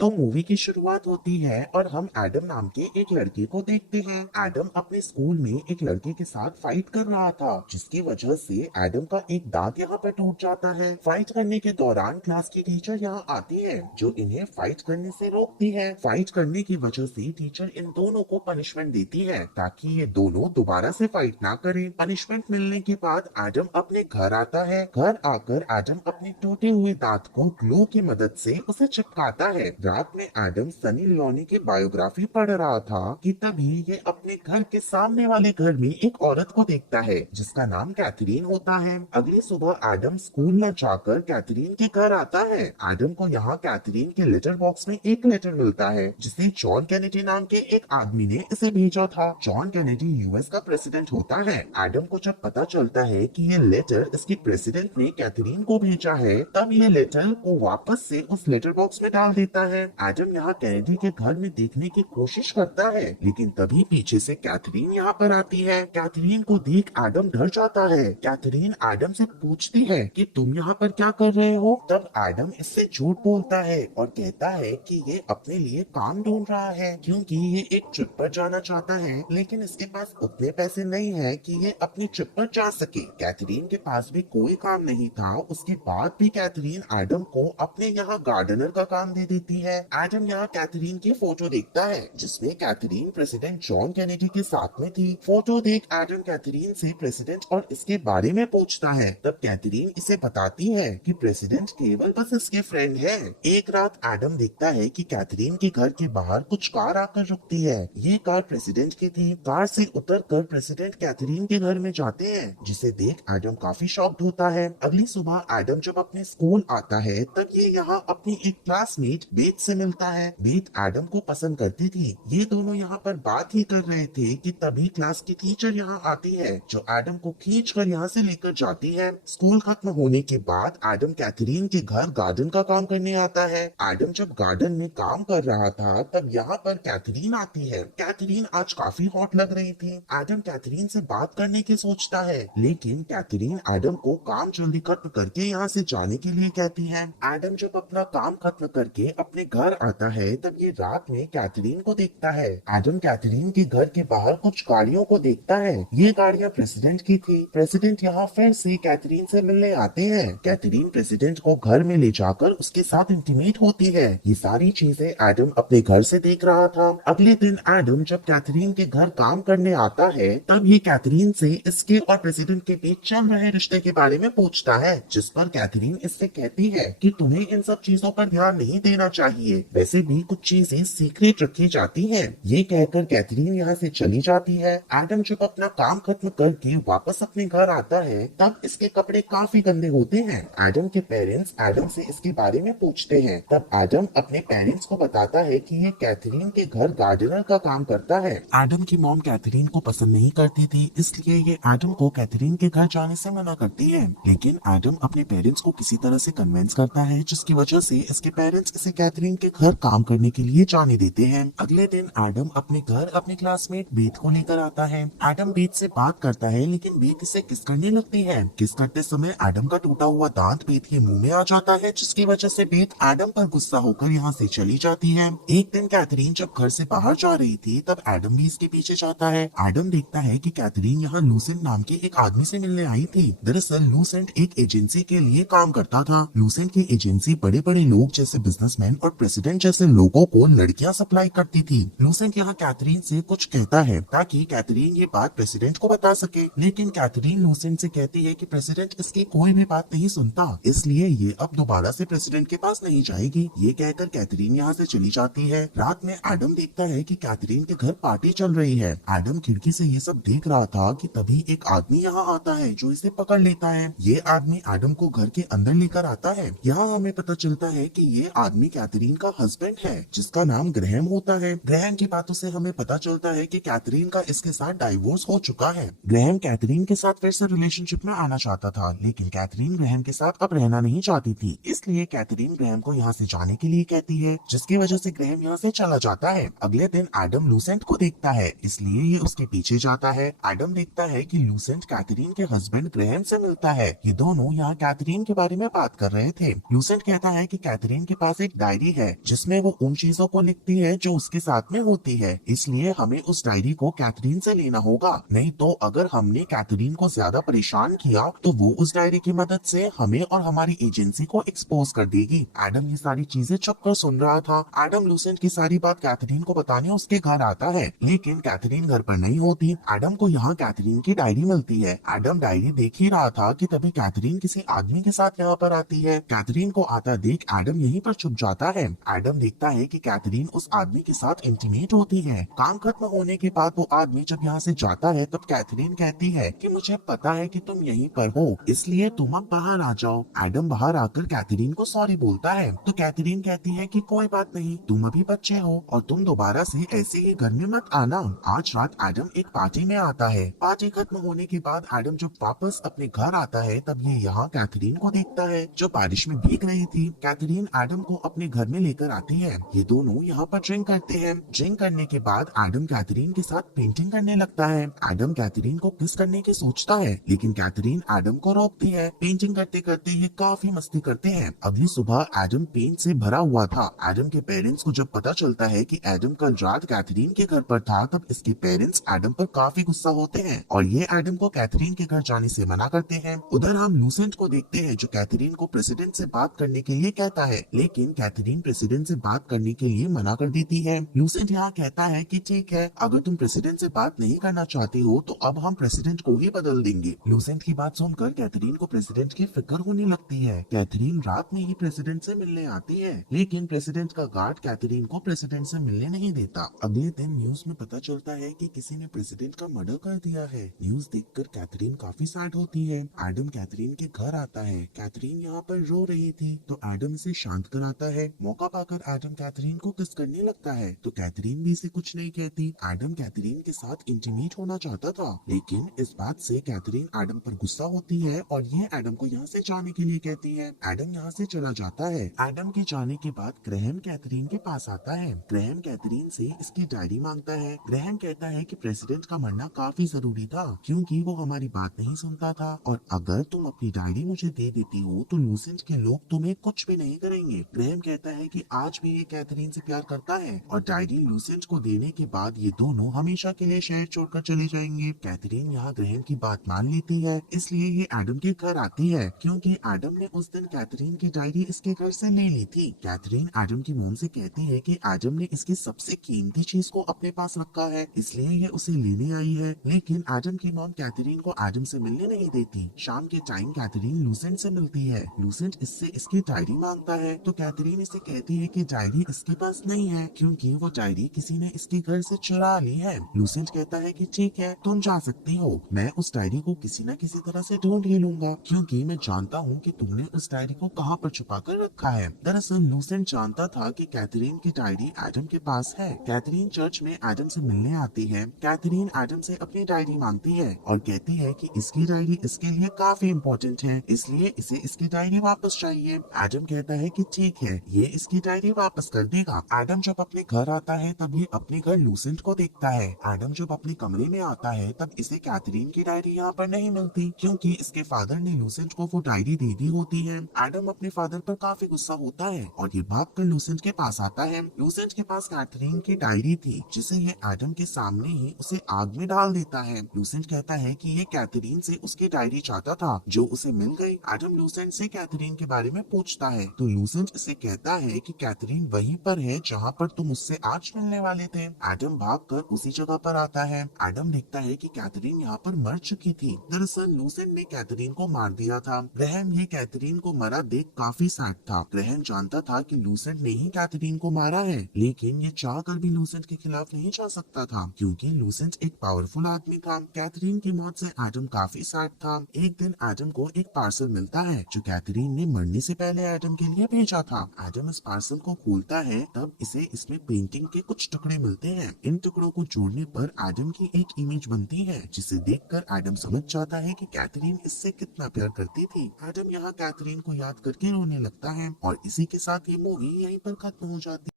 तो मूवी की शुरुआत होती है और हम एडम नाम के एक लड़के को देखते हैं। एडम अपने स्कूल में एक लड़के के साथ फाइट कर रहा था, जिसकी वजह से एडम का एक दांत यहाँ पर टूट जाता है। फाइट करने के दौरान क्लास की टीचर यहाँ आती है, जो इन्हें फाइट करने से रोकती है। फाइट करने की वजह से टीचर इन दोनों को पनिशमेंट देती है ताकि ये दोनों दोबारा से फाइट ना करें। पनिशमेंट मिलने के बाद एडम अपने घर आता है। घर आकर एडम अपने टूटे हुए दांत को ग्लू की मदद से उसे चिपकाता है। रात में एडम सनी लियोनी की बायोग्राफी पढ़ रहा था कि तभी ये अपने घर के सामने वाले घर में एक औरत को देखता है, जिसका नाम कैथरीन होता है। अगली सुबह एडम स्कूल न जाकर कैथरीन के घर आता है। एडम को यहाँ कैथरीन के लेटर बॉक्स में एक लेटर मिलता है, जिसे जॉन कैनेडी नाम के एक आदमी ने इसे भेजा था। जॉन कैनेडी यूएस का प्रेसिडेंट होता है। एडम को जब पता चलता है कि ये लेटर इसके प्रेसिडेंट ने कैथरीन को भेजा है, तब ये लेटर को वापस से उस लेटर बॉक्स में डाल देता है। एडम यहाँ कैनेडी के घर में देखने की कोशिश करता है, लेकिन तभी पीछे से कैथरीन यहाँ पर आती है। कैथरीन को देख एडम डर जाता है। कैथरीन एडम से पूछती है कि तुम यहाँ पर क्या कर रहे हो। तब एडम इससे झूठ बोलता है और कहता है कि ये अपने लिए काम ढूंढ रहा है, क्योंकि ये एक ट्रिप पर जाना चाहता है, लेकिन इसके पास उतने पैसे नहीं है कि ये अपनी ट्रिप पर जा सके। कैथरीन के पास भी कोई काम नहीं था। उसके बाद भी कैथरीन एडम को अपने यहाँ गार्डनर का काम दे देती है। एडम यहाँ कैथरीन की फोटो देखता है, जिसमें कैथरीन प्रेसिडेंट जॉन कैनेडी के साथ में थी। फोटो देख एडम कैथरीन से प्रेसिडेंट और इसके बारे में पूछता है। तब कैथरीन इसे बताती है कि प्रेसिडेंट केवल बस इसके फ्रेंड है। एक रात एडम देखता है कि कैथरीन के घर के बाहर कुछ कार आकर रुकती है। ये कार प्रेसिडेंट की थी। कार से उतरकर प्रेसिडेंट कैथरीन के घर में जाते हैं, जिसे देख एडम काफी शॉक्ड होता है। अगली सुबह एडम जब अपने स्कूल आता है, तब ये यहाँ अपनी एक क्लासमेट बेथ से मिलता है। बेथ एडम को पसंद करती थी। ये दोनों यहाँ पर बात ही कर रहे थे कि तभी क्लास की टीचर यहाँ आती है, जो एडम को खींच कर यहाँ से लेकर जाती है। स्कूल खत्म होने के बाद एडम कैथरीन के घर गार्डन का काम करने आता है। एडम जब गार्डन में काम कर रहा था, तब यहाँ पर कैथरीन आती है। कैथरीन आज काफी हॉट लग रही थी। एडम कैथरीन से बात करने की सोचता है, लेकिन कैथरीन एडम को काम जल्दी खत्म करके यहाँ से जाने के लिए कहती है। एडम जब अपना काम खत्म करके अपने घर आता है, तब ये रात में कैथरीन को देखता है। एडम कैथरीन के घर के बाहर कुछ गाड़ियों को देखता है। ये गाड़ियाँ प्रेसिडेंट की थी। प्रेसिडेंट यहाँ फिर से कैथरीन से मिलने आते हैं। कैथरीन प्रेसिडेंट को घर में ले जाकर उसके साथ इंटीमेट होती है। ये सारी चीजें एडम अपने घर से देख रहा था। अगले दिन एडम जब कैथरीन के घर काम करने आता है, तब ये कैथरीन से इसके और प्रेसिडेंट के बीच चल रहे रिश्ते के बारे में पूछता है, जिस पर कैथरीन इससे कहती है कि तुम्हें इन सब चीजों पर ध्यान नहीं देना चाहिए, वैसे भी कुछ चीजें सीक्रेट रखी जाती हैं। ये कहकर कैथरीन यहाँ से चली जाती है। एडम जब अपना काम खत्म करके वापस अपने घर आता है, तब इसके कपड़े काफी गंदे होते हैं। एडम के पेरेंट्स एडम से इसके बारे में पूछते हैं। तब एडम अपने पेरेंट्स को बताता है कि ये कैथरीन के घर गार्डनर का काम करता है। एडम की मॉम कैथरीन को पसंद नहीं करती थी, इसलिए ये एडम को कैथरीन के घर जाने से मना करती है। लेकिन एडम अपने पेरेंट्स को किसी तरह से कन्विंस करता है, जिसकी वजह से इसके पेरेंट्स इसे कैथरीन के घर काम करने के लिए जाने देते हैं। अगले दिन एडम अपने घर अपने क्लासमेट बेथ को लेकर आता है। एडम बेथ से बात करता है, लेकिन बेथ इसे किस करने लगती है। किस करते समय एडम का टूटा हुआ दांत बेथ के मुंह में आ जाता है, जिसकी वजह से बेथ एडम पर गुस्सा होकर यहाँ से चली जाती है। एक दिन कैथरीन जब घर से बाहर जा रही थी, तब एडम भी इसके पीछे जाता है। एडम देखता है कि कैथरीन यहाँ लूसेंट नाम के एक आदमी से मिलने आई थी। दरअसल लूसेंट एक एजेंसी के लिए काम करता था। लूसेंट की एजेंसी बड़े बड़े लोग जैसे बिजनेसमैन और प्रेसिडेंट जैसे लोगों को लड़कियां सप्लाई करती थी। लूसेंट यहाँ कैथरीन से कुछ कहता है ताकि कैथरीन ये बात प्रेसिडेंट को बता सके, लेकिन कैथरीन लूसेंट से कहती है कि प्रेसिडेंट इसकी कोई भी बात नहीं सुनता, इसलिए ये अब दोबारा से प्रेसिडेंट के पास नहीं जाएगी। ये कहकर कैथरीन यहाँ से चली जाती है। रात में एडम देखता है कि कैथरीन के घर पार्टी चल रही है। एडम खिड़की से ये सब देख रहा था कि तभी एक आदमी यहाँ आता है, जो इसे पकड़ लेता है। ये आदमी एडम को घर के अंदर लेकर आता है। यहाँ हमें पता चलता है कि ये आदमी कैथरीन का हस्बैंड है, जिसका नाम ग्रैहम होता है। ग्रैहम की बातों से हमें पता चलता है कि कैथरीन का इसके साथ डाइवोर्स हो चुका है। ग्रैहम कैथरीन के साथ फिर से रिलेशनशिप में आना चाहता था, लेकिन कैथरीन ग्रैहम के साथ अब रहना नहीं चाहती थी, इसलिए कैथरीन ग्रैहम को यहाँ से जाने के लिए कहती है, जिसकी वजह से ग्रैहम यहाँ से चला जाता है। अगले दिन एडम लूसेंट को देखता है, इसलिए ये उसके पीछे जाता है। एडम देखता है कि लूसेंट कैथरीन के हस्बैंड ग्रैहम से मिलता है। ये दोनों यहाँ कैथरीन के बारे में बात कर रहे थे। लूसेंट कहता है कि कैथरीन के पास एक डायरी डायरी है जिसमें वो उन चीजों को लिखती है जो उसके साथ में होती है। इसलिए हमें उस डायरी को कैथरीन से लेना होगा, नहीं तो अगर हमने कैथरीन को ज्यादा परेशान किया तो वो उस डायरी की मदद से हमें और हमारी एजेंसी को एक्सपोज कर देगी। एडम ये सारी चीजें चुपकर सुन रहा था। एडम लूसेंट की सारी बात कैथरीन को बताने उसके घर आता है, लेकिन कैथरीन घर पर नहीं होती। एडम को यहाँ कैथरीन की डायरी मिलती है। एडम डायरी देख ही रहा था कि तभी कैथरीन किसी आदमी के साथ यहाँ पर आती है। कैथरीन को आता देख एडम यहीं पर छुप जाता है। एडम देखता है कि कैथरीन उस आदमी के साथ इंटीमेट होती है। काम खत्म होने के बाद वो आदमी जब यहाँ से जाता है तब कैथरीन कहती है कि मुझे पता है कि तुम यहीं पर हो, इसलिए तुम अब बाहर आ जाओ। एडम बाहर आकर कैथरीन को सॉरी बोलता है तो कैथरीन कहती है कि कोई बात नहीं, तुम अभी बच्चे हो और तुम दोबारा से ऐसे ही घर में मत आना। आज रात एडम एक पार्टी में आता है। पार्टी खत्म होने के बाद एडम जब वापस अपने घर आता है तब ये यहाँ कैथरीन को देखता है जो बारिश में भीग रही थी। कैथरीन एडम को अपने घर में लेकर आती है। ये दोनों यहाँ पर ड्रिंक करते हैं। ड्रिंक करने के बाद एडम कैथरीन के साथ पेंटिंग करने लगता है। एडम कैथरीन को किस करने की सोचता है, लेकिन कैथरीन एडम को रोकती है। पेंटिंग करते करते ये काफी मस्ती करते हैं। अगली सुबह एडम पेंट से भरा हुआ था। एडम के पेरेंट्स को जब पता चलता है कि एडम कल रात कैथरीन के घर पर था तब इसके पेरेंट्स एडम पर काफी गुस्सा होते हैं और ये एडम को कैथरीन के घर जाने से मना करते हैं। उधर हम लूसेंट को देखते हैं जो कैथरीन को प्रेसिडेंट से बात करने के लिए कहता है, लेकिन कैथरीन प्रेसिडेंट से बात करने के लिए मना कर देती है। लूसेंट यहाँ कहता है कि ठीक है, अगर तुम प्रेसिडेंट से बात नहीं करना चाहते हो तो अब हम प्रेसिडेंट को ही बदल देंगे। लूसेंट की बात सुनकर कैथरीन को प्रेसिडेंट की फिक्र होने लगती है। कैथरीन रात में ही प्रेसिडेंट से मिलने आती है, लेकिन प्रेसिडेंट का गार्ड कैथरीन को प्रेसिडेंट से मिलने नहीं देता। अगले दिन न्यूज में पता चलता है कि किसी ने प्रेसिडेंट का मर्डर कर दिया है। न्यूज देखकर कैथरीन काफी सैड होती है। एडम कैथरीन के घर आता है। कैथरीन यहाँ पर रो रही थी तो एडम इसे शांत कराता है। मौका पाकर एडम कैथरीन को किस करने लगता है तो कैथरीन भी इसे कुछ नहीं कहती। एडम कैथरीन के साथ इंटीमेट होना चाहता था, लेकिन इस बात से कैथरीन एडम पर गुस्सा होती है और ये एडम को यहाँ से जाने के लिए कहती है। एडम यहाँ से चला जाता है। एडम के जाने के बाद ग्रैहम कैथरीन के पास आता है। ग्रैहम कैथरीन से इसकी डायरी मांगता है। ग्रैहम कहता है कि प्रेसिडेंट का मरना काफी जरूरी था क्योंकि वो हमारी बात नहीं सुनता था और अगर तुम अपनी डायरी मुझे दे देती हो तो लूसेंट के लोग तुम्हें कुछ भी नहीं करेंगे। ग्रैहम कहता है कि आज भी ये कैथरीन से प्यार करता है और डायरी लूसेंट को देने के बाद ये दोनों हमेशा के लिए शहर छोड़कर चले जाएंगे। कैथरीन यहाँ ग्रैहम की बात मान लेती है, इसलिए ये एडम के घर आती है क्योंकि एडम ने उस दिन कैथरीन की डायरी इसके घर से ले ली थी। कैथरीन एडम की मोम से कहती है कि एडम ने इसकी सबसे कीमती चीज को अपने पास रखा है, इसलिए ये उसे लेने आई है। लेकिन एडम की मॉम कैथरीन को एडम से मिलने नहीं देती। शाम के टाइम कैथरीन लूसेंट से मिलती है। लूसेंट इससे इसकी डायरी मांगता है तो कैथरीन इसे कहती है कि डायरी इसके पास नहीं है क्योंकि वो डायरी किसी ने इसके घर से चुरा ली है। लूसेंट कहता है कि ठीक है, तुम जा सकती हो, मैं उस डायरी को किसी न किसी तरह से ढूंढ ही लूंगा क्योंकि मैं जानता हूँ कि तुमने उस डायरी को कहाँ पर छुपा कर रखा है। दरअसल लूसेंट जानता था कि कैथरीन की डायरी एडम के पास है। कैथरीन चर्च में एडम से मिलने आती है। कैथरीन एडम से अपनी डायरी मांगती है और कहती है कि इसकी डायरी इसके लिए काफी इम्पोर्टेंट है, इसलिए इसे इसकी डायरी वापस चाहिए। एडम कहता है कि ठीक है, ये इसकी डायरी वापस कर देगा। एडम जब अपने घर आता है तब ये अपने घर लूसेंट को देखता है। एडम जब अपने कमरे में आता है तब इसे कैथरीन की डायरी यहाँ पर नहीं मिलती क्योंकि इसके फादर ने लूसेंट को वो डायरी दे दी होती है। एडम अपने फादर पर काफी गुस्सा होता है और ये भागकर लूसेंट के पास आता है। लूसेंट के पास कैथरीन की डायरी थी जिसे ये एडम के सामने ही उसे आग में डाल देता है। लूसेंट कहता है कि ये कैथरीन से उसकी डायरी चाहता था जो उसे मिल गई। एडम लूसेंट से कैथरीन के बारे में पूछता है तो लूसेंट इसे कहता है कि कैथरीन वहीं पर है जहाँ पर तुम उससे आज मिलने वाले थे। एडम भागकर उसी जगह पर आता है। एडम देखता है कि कैथरीन यहाँ पर मर चुकी थी। दरअसल लूसेंट ने कैथरीन को मार दिया था। ग्रैहम ये कैथरीन को मरा देख काफी सैड था। ग्रैहम जानता था कि लूसेंट ने ही कैथरीन को मारा है, लेकिन ये चाह कर भी लूसेंट के खिलाफ नहीं जा सकता था क्योंकि लूसेंट एक पावरफुल आदमी था। कैथरीन की मौत से एडम काफी सैड था। एक दिन एडम को एक पार्सल मिलता है जो कैथरीन ने मरने से पहले एडम के लिए भेजा था। एडम इस पार्सल को खोलता है तब इसे इसमें पेंटिंग के कुछ टुकड़े मिलते हैं। इन टुकड़ों को जोड़ने पर एडम की एक इमेज बनती है जिसे देखकर एडम समझ जाता है कि कैथरीन इससे कितना प्यार करती थी। एडम यहाँ कैथरीन को याद करके रोने लगता है और इसी के साथ ये मूवी यहीं पर खत्म हो जाती है।